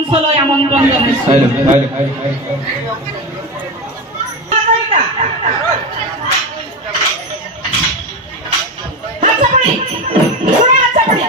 মঞ্চলৈ আমন্ত্ৰণ জনাইছো। হাজাৰিকা হাত চাপৰি পুৰা হাত চাপৰি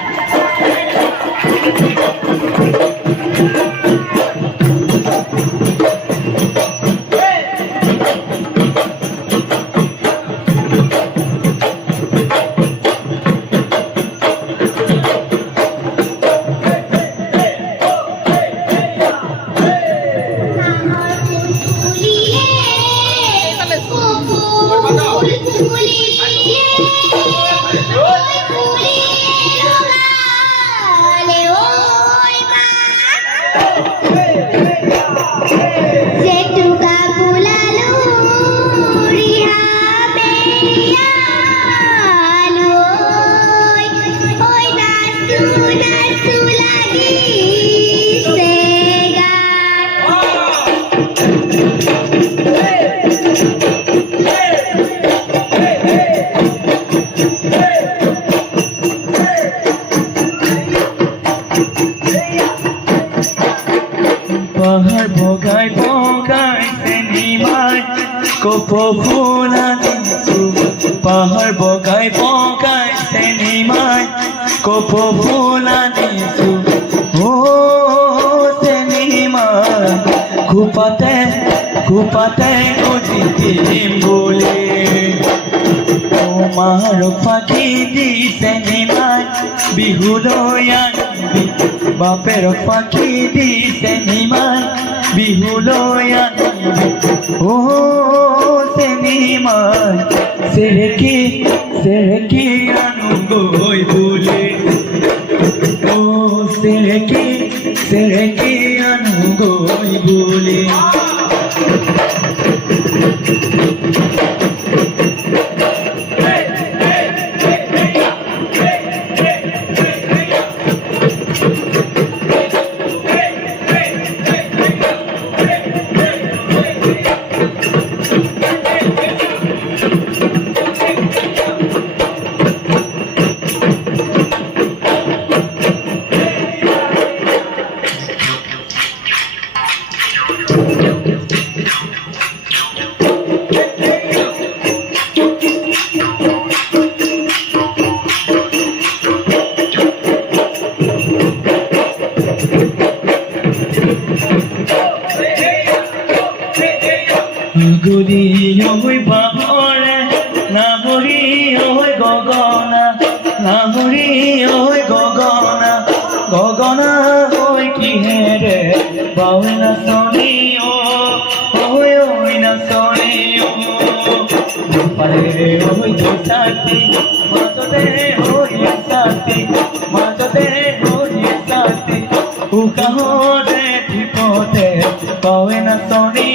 Bahar bogai bogai senimai kopo bulan itu. Bahar bogai bogai senimai kopo bulan itu. Oh senimai kupate ujitim bole. Omar pagi di senimai bihudoyan বাপের পাখি দিতে নিমাই বিহুলয়া ও সেনিমাই সেরেকি আনুগই বলে ও সেরেকি আনুগই বলে গুৰি হৈ বাহৰে নাহৰি হৈ গগনা নাহৰি হৈ গগনা গগনা হৈ কিহেৰে বাৱে নাচনি ঐ নাচনি পাৰে হৈ চাতি মাজতে হৈ চাতি উকাহৰে ঠিকতে বাৱে নাচনি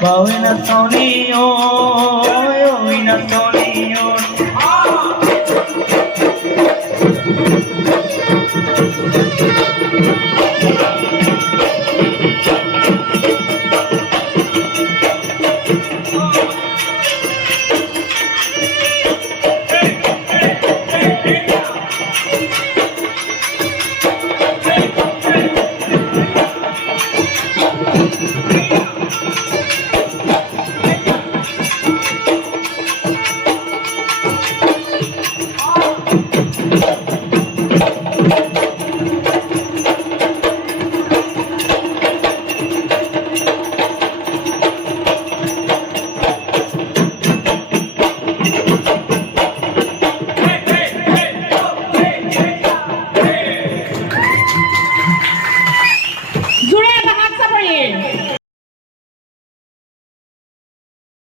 বাৱে নাচনি নাচনি